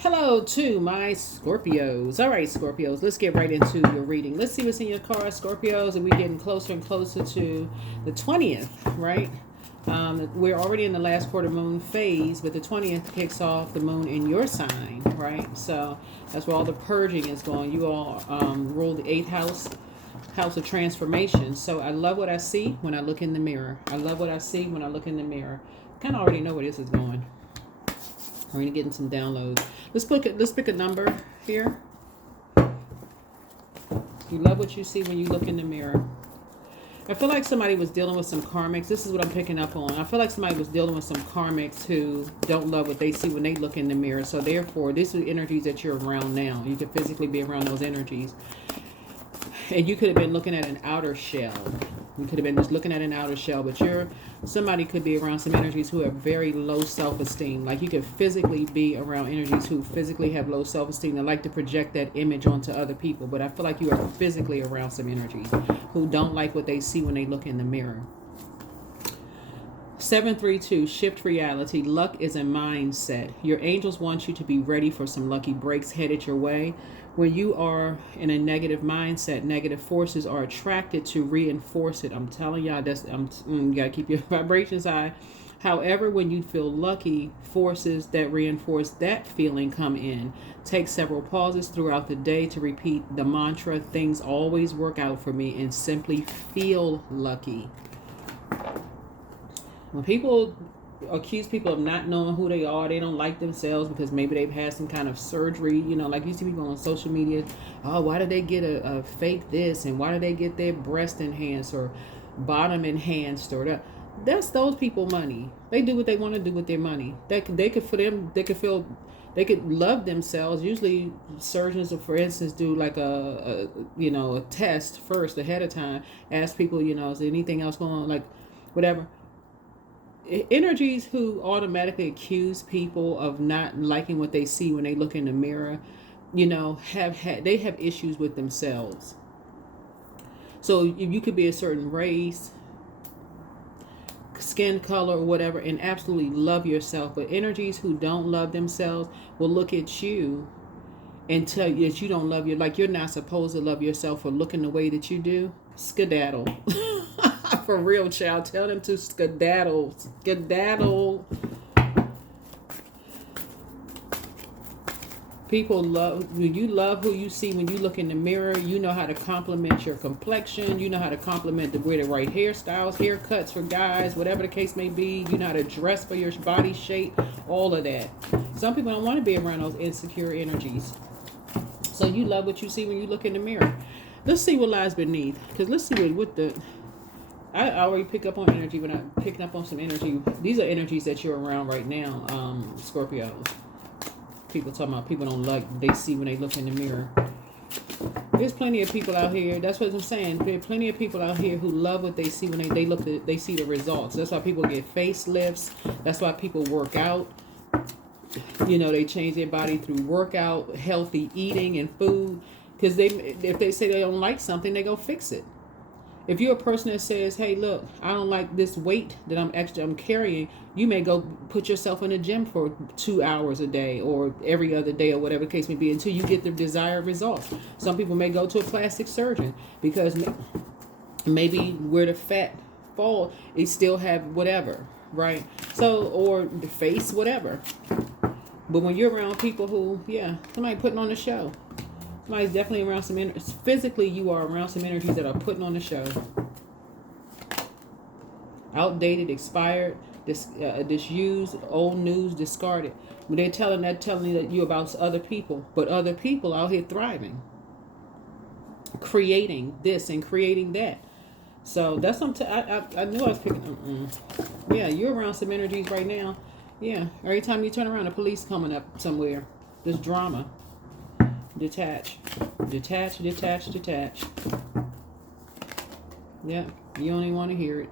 Hello to my Scorpios. All right, Scorpios, let's get right into your reading. Let's see what's in your card, Scorpios, and we're getting closer and closer to the 20th, right? We're already in the last quarter moon phase, but the 20th kicks off the moon in your sign, right? So that's where all the purging is going. You all rule the eighth house of transformation. So I love what I see when I look in the mirror. I love what I see when I look in the mirror. Kind of already know where this is going. We're gonna get in some downloads. Let's pick a number here. You love what you see when you look in the mirror. I feel like somebody was dealing with some karmics. This is what I'm picking up on. I feel like somebody was dealing with some karmics who don't love what they see when they look in the mirror. So therefore, these are the energies that you're around now. You could physically be around those energies. And you could have been looking at an outer shell. You could have been just looking at an outer shell, but somebody could be around some energies who have very low self-esteem. Like you could physically be around energies who physically have low self-esteem and like to project that image onto other people. But I feel like you are physically around some energies who don't like what they see when they look in the mirror. 732, shift reality. Luck is a mindset. Your angels want you to be ready for some lucky breaks headed your way. When you are in a negative mindset, negative forces are attracted to reinforce it. I'm telling y'all, you gotta keep your vibrations high. However, when you feel lucky, forces that reinforce that feeling come in. Take several pauses throughout the day to repeat the mantra, things always work out for me, and simply feel lucky. When people accuse people of not knowing who they are, they don't like themselves because maybe they've had some kind of surgery. Like you see people on social media, oh, why did they get a fake this, and why did they get their breast enhanced or bottom enhanced, or that? That's those people money. They do what they want to do with their money. They could love themselves. Usually surgeons, for instance, do like a test first ahead of time, ask people, is there anything else going on, like whatever. Energies who automatically accuse people of not liking what they see when they look in the mirror, they have issues with themselves. So you could be a certain race, skin color, or whatever, and absolutely love yourself. But energies who don't love themselves will look at you and tell you that you don't love you, like you're not supposed to love yourself for looking the way that you do. Skedaddle. For real, child. Tell them to skedaddle. Skedaddle. People love, when you love who you see when you look in the mirror, you know how to compliment your complexion. You know how to compliment the right hairstyles, haircuts for guys, whatever the case may be. You know how to dress for your body shape, all of that. Some people don't want to be around those insecure energies. So you love what you see when you look in the mirror. Let's see what lies beneath. Because let's see what the... I already pick up on energy when I'm picking up on some energy. These are energies that you're around right now, Scorpio. People talking about people don't like they see when they look in the mirror. There's plenty of people out here. That's what I'm saying. There are plenty of people out here who love what they see when they see the results. That's why people get facelifts. That's why people work out. They change their body through workout, healthy eating, and food. Because if they say they don't like something, they go fix it. If you're a person that says, hey, look, I don't like this weight that I'm carrying, you may go put yourself in the gym for 2 hours a day or every other day or whatever the case may be until you get the desired results. Some people may go to a plastic surgeon because maybe where the fat fall, it still have whatever, right? So, or the face, whatever. But when you're around people who, somebody putting on a show. Somebody's definitely around some energies. Physically, you are around some energies that are putting on the show. Outdated, expired, disused, old news, discarded. When they're telling you about other people, but other people out here thriving, creating this and creating that. So that's something I knew I was picking. Yeah, you're around some energies right now. Yeah, every time you turn around, the police coming up somewhere. There's drama. Detach. Detach, detach, detach. Yeah, you don't even want to hear it.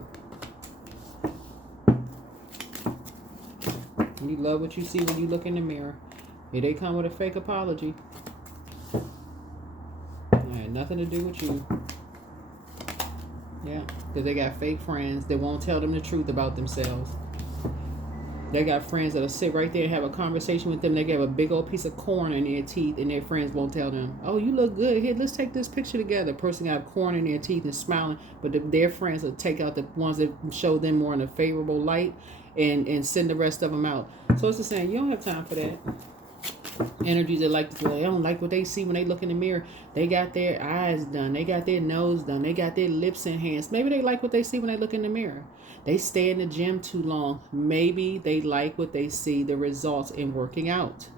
You love what you see when you look in the mirror. Here they come with a fake apology. It had nothing to do with you. Yeah, because they got fake friends that won't tell them the truth about themselves. They got friends that'll sit right there and have a conversation with them. They have a big old piece of corn in their teeth, and their friends won't tell them, "Oh, you look good. Here, let's take this picture together." Person got corn in their teeth and smiling, but their friends will take out the ones that show them more in a favorable light, and send the rest of them out. So it's the saying, you don't have time for that. Energies that like to, they don't like what they see when they look in the mirror. They got their eyes done, they got their nose done, they got their lips enhanced. Maybe they like what they see when they look in the mirror. They stay in the gym too long. Maybe they like what they see, the results in working out.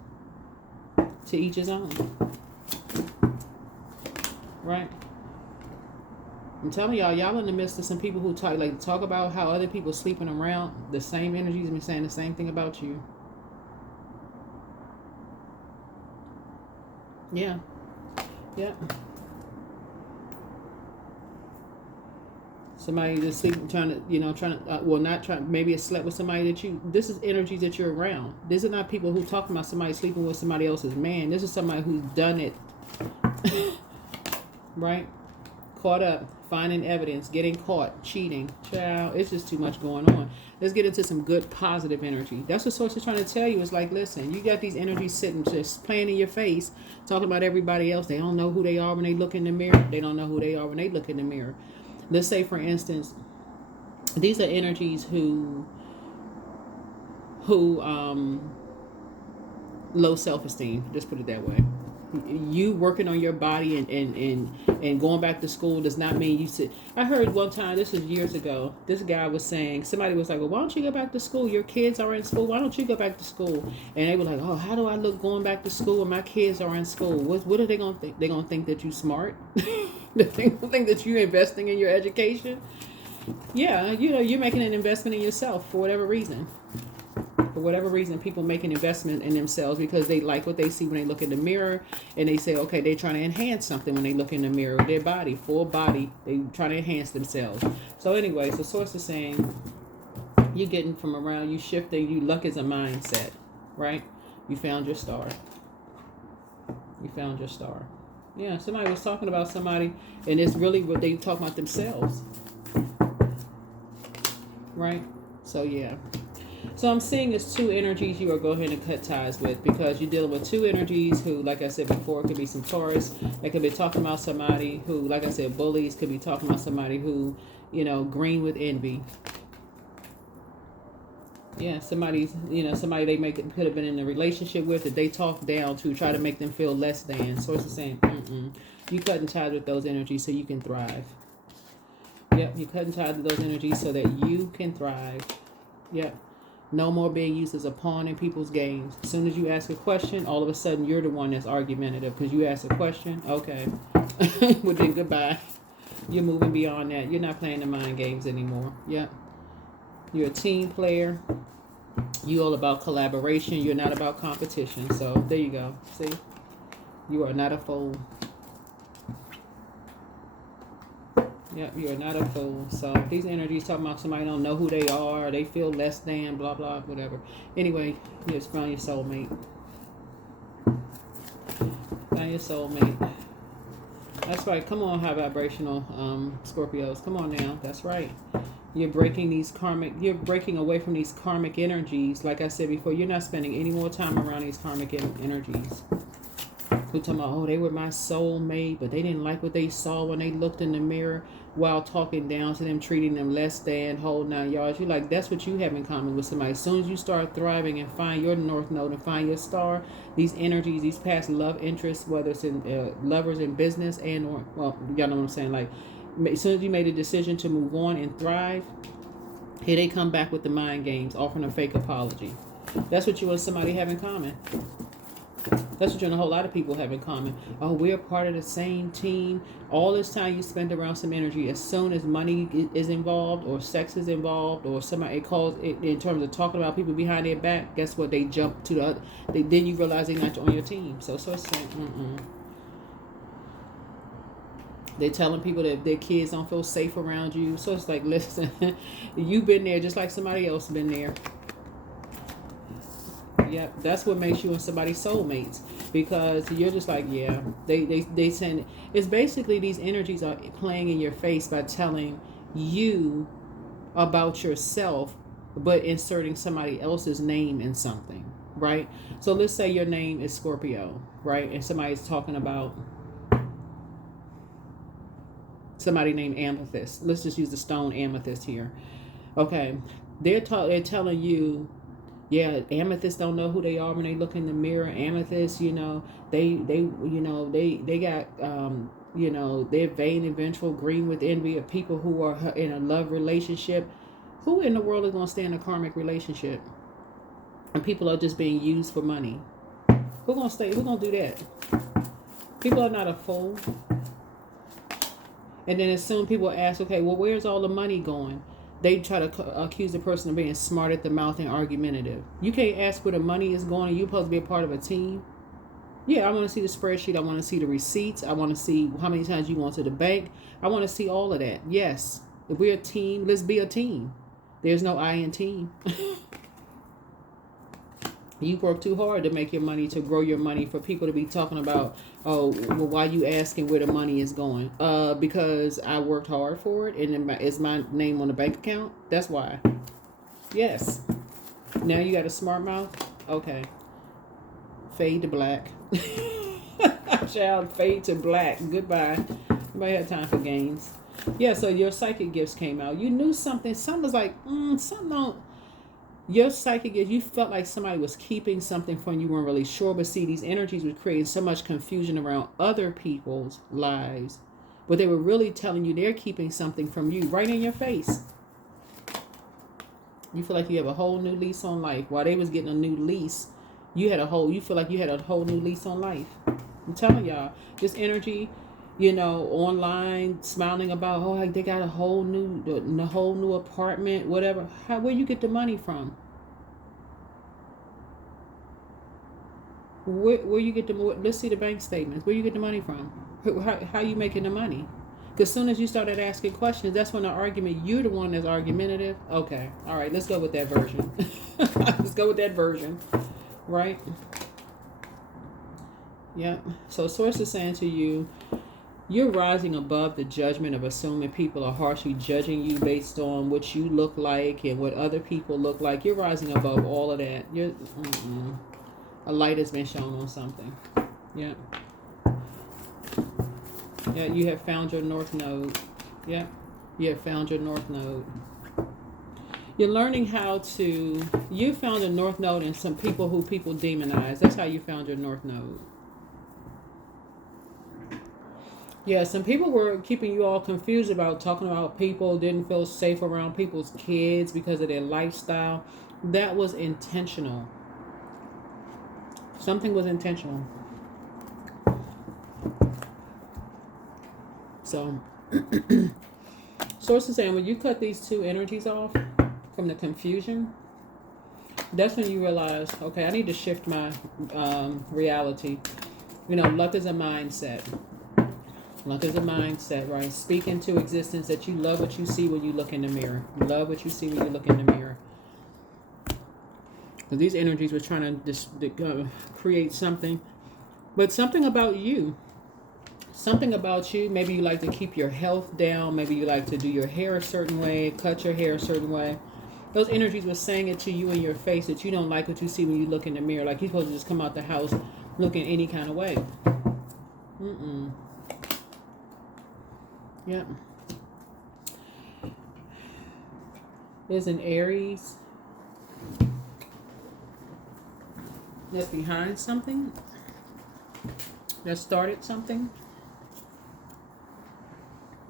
To each his own. Right? I'm telling y'all in the midst of some people who talk about how other people sleeping around. The same energies been saying the same thing about you. Yeah. Yeah. Somebody just sleeping, maybe it slept with somebody this is energies that you're around. This is not people who talking about somebody sleeping with somebody else's man. This is somebody who's done it. Right? Caught up, finding evidence, getting caught, cheating. Child, it's just too much going on. Let's get into some good, positive energy. That's what Source is trying to tell you. It's like, listen, you got these energies sitting, just playing in your face, talking about everybody else. They don't know who they are when they look in the mirror. They don't know who they are when they look in the mirror. Let's say, for instance, these are energies who low self-esteem. Just put it that way. You working on your body and going back to school does not mean you sit. I heard one time, this was years ago, this guy was saying, somebody was like, well, why don't you go back to school? Your kids are in school. Why don't you go back to school? And they were like, oh, how do I look going back to school when my kids are in school? What are they going to think? They're going to think that you smart? They're going to think that you're investing in your education? Yeah, you're making an investment in yourself for whatever reason. For whatever reason, people make an investment in themselves because they like what they see when they look in the mirror, and they say, okay, they're trying to enhance something when they look in the mirror. Their body, full body, they try to enhance themselves. So anyway, so Source is saying, you're getting from around, you shifting, you luck is a mindset, right? You found your star. You found your star. Yeah, somebody was talking about somebody, and it's really what they talk about themselves. Right? So yeah. So I'm seeing there's two energies you are go ahead and cut ties with, because you're dealing with two energies who, like I said before, could be some Taurus. They could be talking about somebody who, like I said, bullies. Could be talking about somebody who, green with envy. Yeah, somebody they could have been in a relationship with that they talk down to, try to make them feel less than. Source is saying, you cutting ties with those energies so you can thrive. Yep, you cutting ties with those energies so that you can thrive. Yep. No more being used as a pawn in people's games. As soon as you ask a question, all of a sudden you're the one that's argumentative because you ask a question. Okay. Well, then goodbye. You're moving beyond that. You're not playing the mind games anymore. Yep. You're a team player. You're all about collaboration. You're not about competition. So there you go. See? You are not a fool. Yep, you're not a fool. So these energies talking about somebody don't know who they are, they feel less than, blah, blah, whatever. Anyway, you just found your soulmate. Found your soulmate. That's right. Come on, high vibrational Scorpios. Come on now. That's right. You're breaking away from these karmic energies. Like I said before, you're not spending any more time around these karmic energies. We're talking about, oh, they were my soulmate, but they didn't like what they saw when they looked in the mirror while talking down to them, treating them less than, whole 9 yards. You're like, that's what you have in common with somebody. As soon as you start thriving and find your north node and find your star, these energies, these past love interests, whether it's in lovers in business y'all know what I'm saying, like, as soon as you made a decision to move on and thrive, here they come back with the mind games, offering a fake apology. That's what you and somebody have in common. That's what you and a whole lot of people have in common. Oh, we're part of the same team. All this time you spend around some energy, as soon as money is involved or sex is involved or somebody calls it in terms of talking about people behind their back, guess what? They jump to the other. Then you realize they're not on your team. So it's saying, They're telling people that their kids don't feel safe around you. So it's like, listen, you've been there just like somebody else been there. Yep, that's what makes you and somebody soulmates, because you're just like, yeah, they send. It's basically these energies are playing in your face by telling you about yourself but inserting somebody else's name in something, right? So let's say your name is Scorpio, right? And somebody's talking about somebody named Amethyst. Let's just use the stone amethyst here. Okay, they're telling you, yeah, amethysts don't know who they are when they look in the mirror. Amethysts, they got they're vain and vengeful, green with envy of people who are in a love relationship. Who in the world is going to stay in a karmic relationship? And people are just being used for money. Who going to stay? Who going to do that? People are not a fool. And then as soon people ask, okay, well, where's all the money going? They try to accuse the person of being smart at the mouth and argumentative. You can't ask where the money is going, and you're supposed to be a part of a team. Yeah, I want to see the spreadsheet. I want to see the receipts. I want to see how many times you went to the bank. I want to see all of that. Yes, if we're a team, let's be a team. There's no I in team. You work too hard to make your money, to grow your money, for people to be talking about, oh, well, why you asking where the money is going? Because I worked hard for it and it's my name on the bank account. That's why. Yes. Now you got a smart mouth? Okay. Fade to black. Child, fade to black. Goodbye. Nobody had time for games. Yeah, so your psychic gifts came out. You knew something. Something was like, something don't. Your psychic gifts, you felt like somebody was keeping something from you, weren't really sure. But see, these energies were creating so much confusion around other people's lives. But they were really telling you they're keeping something from you right in your face. You feel like you have a whole new lease on life. While they was getting a new lease, you feel like you had a whole new lease on life. I'm telling y'all, this energy, online smiling about, oh, like they got a whole new apartment, whatever. Where you get the money from? Where you get the, let's see the bank statements. Where you get the money from? How you making the money? Because as soon as you started asking questions, that's when the argument, you're the one that's argumentative. Okay, all right, let's go with that version. Let's go with that version, right? Yep. So source is saying to you, you're rising above the judgment of assuming people are harshly judging you based on what you look like and what other people look like. You're rising above all of that. A light has been shown on something. Yeah. Yeah, you have found your north node. Yeah. You have found your north node. You're learning you found a north node in some people who people demonize. That's how you found your north node. Yeah, some people were keeping you all confused about talking about people, didn't feel safe around people's kids because of their lifestyle. That was intentional. Something was intentional. So, sources saying when you cut these two energies off from the confusion, that's when you realize, okay, I need to shift my reality. Luck is a mindset. Luck is a mindset, right? Speak into existence that you love what you see when you look in the mirror. You love what you see when you look in the mirror. So these energies were trying to create something, but something about you. Something about you. Maybe you like to keep your health down. Maybe you like to do your hair a certain way, cut your hair a certain way. Those energies were saying it to you in your face that you don't like what you see when you look in the mirror. Like you're supposed to just come out the house looking any kind of way. Yep. There's an Aries that's behind something, that started something.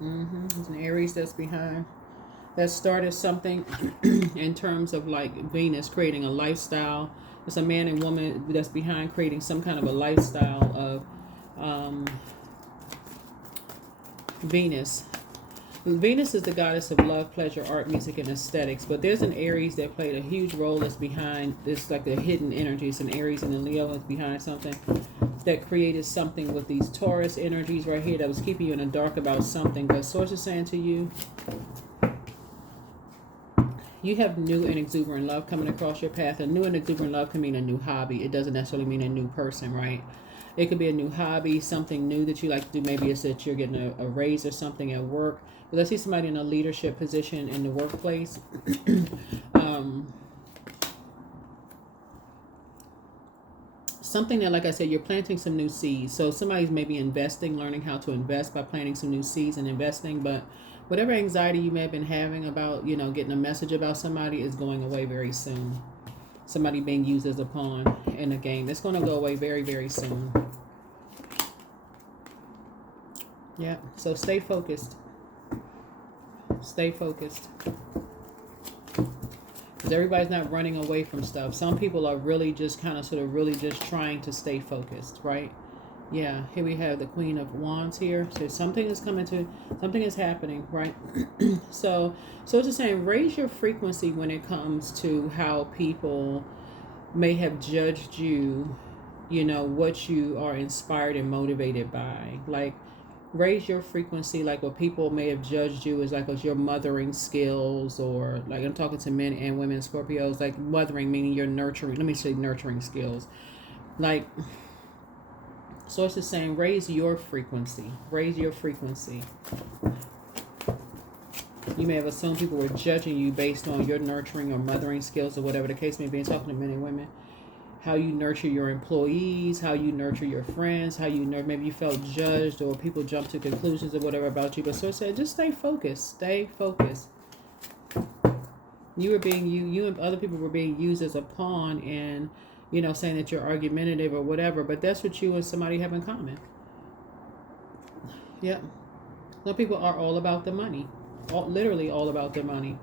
There's an Aries that's behind, that started something in terms of like Venus creating a lifestyle. It's a man and woman that's behind creating some kind of a lifestyle of Venus. Venus is the goddess of love, pleasure, art, music, and aesthetics. But there's an Aries that played a huge role that's behind this, like the hidden energy. It's an Aries and a Leo that's behind something that created something with these Taurus energies right here that was keeping you in the dark about something. But source is saying to you, you have new and exuberant love coming across your path. And new and exuberant love can mean a new hobby. It doesn't necessarily mean a new person, right? It could be a new hobby, something new that you like to do. Maybe it's that you're getting a raise or something at work. But let's see somebody in a leadership position in the workplace. Something that, like I said, you're planting some new seeds. So somebody's maybe investing, learning how to invest by planting some new seeds and investing. But whatever anxiety you may have been having about, getting a message about somebody is going away very soon. Somebody being used as a pawn in a game. It's going to go away very, very soon. Yeah, so stay focused. Stay focused. Because everybody's not running away from stuff. Some people are really just really just trying to stay focused, right? Yeah, here we have the Queen of Wands here. So something is happening, right? so it's just saying, raise your frequency when it comes to how people may have judged you, what you are inspired and motivated by. Like, raise your frequency, like what people may have judged you as like your mothering skills, or like, I'm talking to men and women, Scorpios, like mothering meaning your nurturing, let me say nurturing skills. Like, so it's just saying, raise your frequency. Raise your frequency. You may have assumed people were judging you based on your nurturing or mothering skills, or whatever the case may be. I'm talking to men and women. How you nurture your employees, how you nurture your friends, how you maybe you felt judged, or people jumped to conclusions or whatever about you. But so it said, just stay focused. Stay focused. You and other people were being used as a pawn in, saying that you're argumentative or whatever. But that's what you and somebody have in common. Yep. Some people are all about the money. Literally all about their money.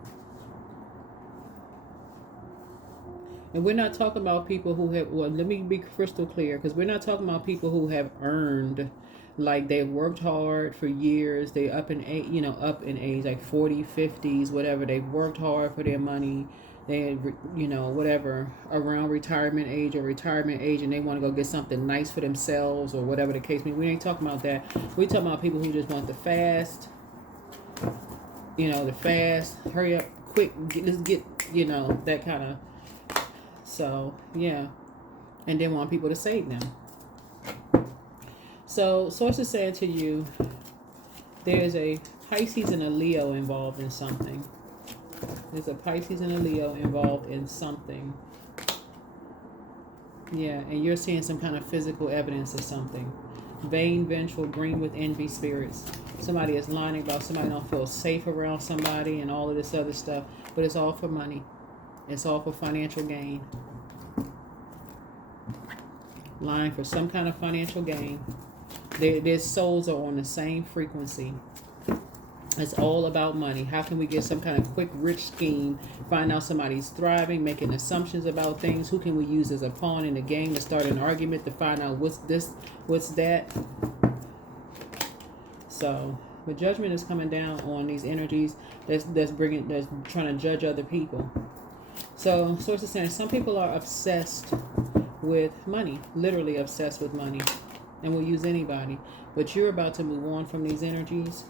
And we're not talking about people who have, well, let me be crystal clear, because we're not talking about people who have earned, like they've worked hard for years, they up in age, like 40, 50s, whatever. They've worked hard for their money. They, whatever, around retirement age, and they want to go get something nice for themselves or whatever the case may be. We ain't talking about that. We're talking about people who just want the fast, hurry up, quick, let's get, that kind of. So, yeah. And then want people to save them. So, source is saying to you, there's a Pisces and a Leo involved in something. There's a Pisces and a Leo involved in something. Yeah, and you're seeing some kind of physical evidence of something. Vain, vengeful, green with envy spirits. Somebody is lying about somebody don't feel safe around somebody and all of this other stuff. But it's all for money. It's all for financial gain. Lying for some kind of financial gain. Their souls are on the same frequency. It's all about money. How can we get some kind of quick, rich scheme? Find out somebody's thriving, making assumptions about things. Who can we use as a pawn in the game to start an argument to find out what's this, what's that? So, the judgment is coming down on these energies that's trying to judge other people. So, source is saying some people are obsessed with money, literally obsessed with money, and will use anybody. But you're about to move on from these energies.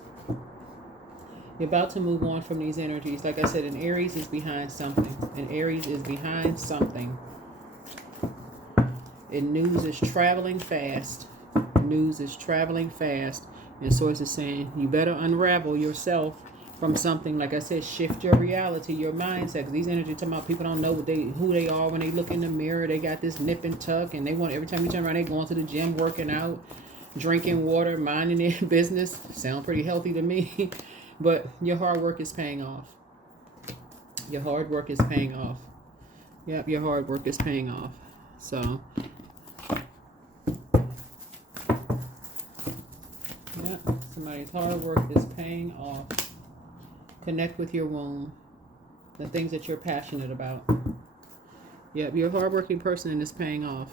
You're about to move on from these energies. Like I said, an Aries is behind something. An Aries is behind something. And news is traveling fast. News is traveling fast. And source is saying you better unravel yourself from something. Like I said, shift your reality, your mindset. Because these energies talking about people don't know who they are when they look in the mirror. They got this nip and tuck, and they want every time you turn around, they going to the gym, working out, drinking water, minding their business. Sound pretty healthy to me. But your hard work is paying off. Your hard work is paying off. Yep, your hard work is paying off. So, yep, somebody's hard work is paying off. Connect with your womb. The things that you're passionate about. Yep, you're a hardworking person and it's paying off.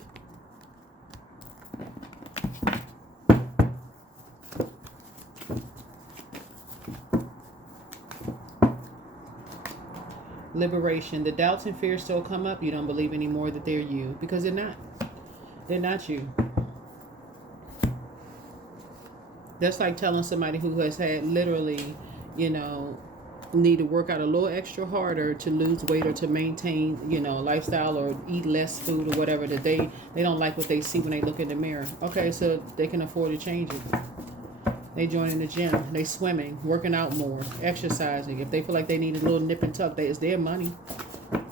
Liberation. The doubts and fears still come up. You don't believe anymore that they're you. Because they're not. They're not you. That's like telling somebody who has had literally, need to work out a little extra harder to lose weight or to maintain, a lifestyle or eat less food or whatever, that they don't like what they see when they look in the mirror. Okay, so they can afford to change it. They joining the gym, they swimming, working out more, exercising. If they feel like they need a little nip and tuck, it's their money.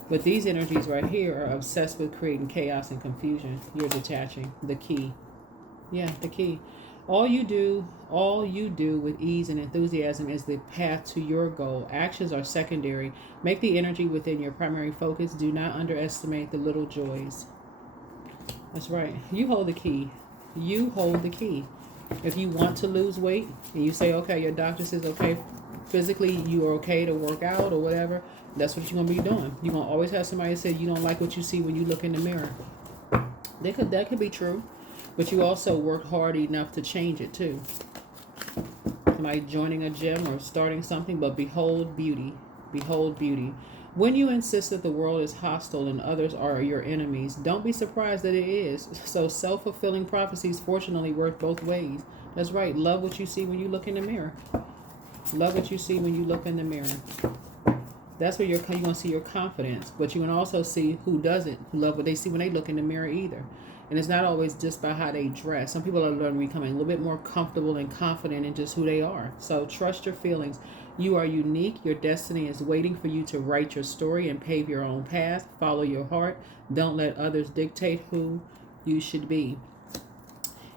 But these energies right here are obsessed with creating chaos and confusion. You're detaching. The key. Yeah, the key. All you do with ease and enthusiasm is the path to your goal. Actions are secondary. Make the energy within your primary focus. Do not underestimate the little joys. That's right. You hold the key. You hold the key. If you want to lose weight and you say, okay, your doctor says, okay, physically you are okay to work out or whatever, that's what you're going to be doing. You're going to always have somebody say you don't like what you see when you look in the mirror. That could be true. But you also work hard enough to change it too. Somebody joining a gym or starting something, but behold beauty. Behold beauty. When you insist that the world is hostile and others are your enemies, don't be surprised that it is. So self-fulfilling prophecies fortunately work both ways. That's right. Love what you see when you look in the mirror. Love what you see when you look in the mirror. That's where you're going to see your confidence. But you can also see who doesn't love what they see when they look in the mirror either. And it's not always just by how they dress. Some people are learning, becoming a little bit more comfortable and confident in just who they are. So trust your feelings. You are unique. Your destiny is waiting for you to write your story and pave your own path. Follow your heart. Don't let others dictate who you should be.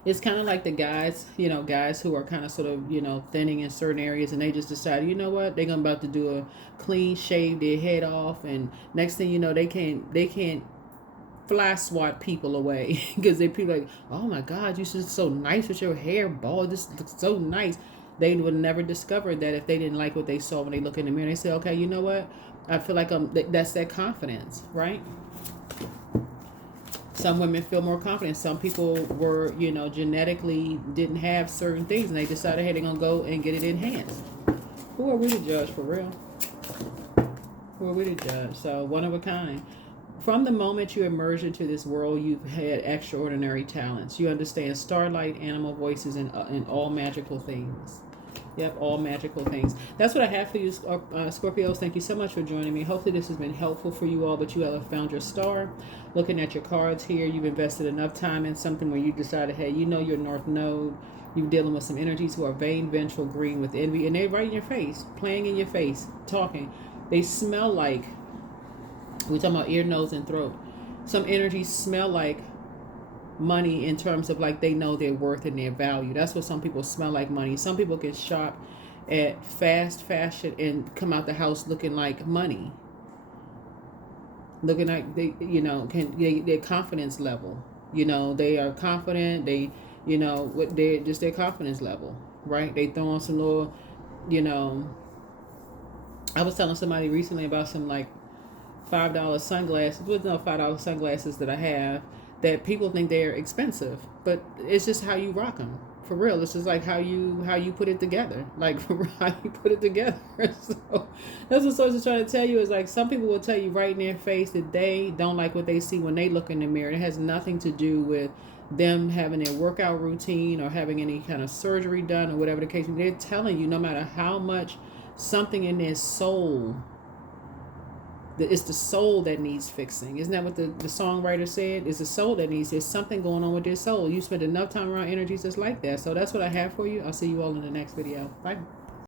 It's kind of like the guys who are kind of sort of, thinning in certain areas, and they just decide, you know what, they're about to do a clean shave their head off, and next thing you know, they can't fly swat people away because people like, oh my God, you look so nice with your hair bald. This looks so nice. They would never discover that if they didn't like what they saw when they look in the mirror. They say, okay, you know what? I feel like that's that confidence, right? Some women feel more confident. Some people were, genetically didn't have certain things, and they decided, hey, they're going to go and get it enhanced. Who are we to judge, for real? Who are we to judge? So, one of a kind. From the moment you emerge into this world, you've had extraordinary talents. You understand starlight, animal voices, and all magical things. Yep, all magical things. That's what I have for you, Scorpios. Thank you so much for joining me. Hopefully this has been helpful for you all, but you have found your star. Looking at your cards here, you've invested enough time in something where you decided, hey, your North Node. You're dealing with some energies who are vain, vengeful, green with envy, and they're right in your face, playing in your face, talking. They smell like, we're talking about ear, nose, and throat. Some energies smell like money in terms of like they know their worth and their value. That's what some people smell like, money. Some people can shop at fast fashion and come out the house looking like money. Looking like their confidence level. They are confident. They're just their confidence level, right? They throw on some little, I was telling somebody recently about some like $5 sunglasses. There's no $5 sunglasses that I have that people think they're expensive, but it's just how you rock them. For real, it's just like how you put it together, like how you put it together. So that's what Source is trying to tell you, is like some people will tell you right in their face that they don't like what they see when they look in the mirror. It has nothing to do with them having their workout routine or having any kind of surgery done or whatever the case. They're telling you no matter how much something in their soul, it's the soul that needs fixing. Isn't that what the songwriter said? It's the soul that there's something going on with their soul. You spend enough time around energies that's like that. So that's what I have for you. I'll see you all in the next video. Bye.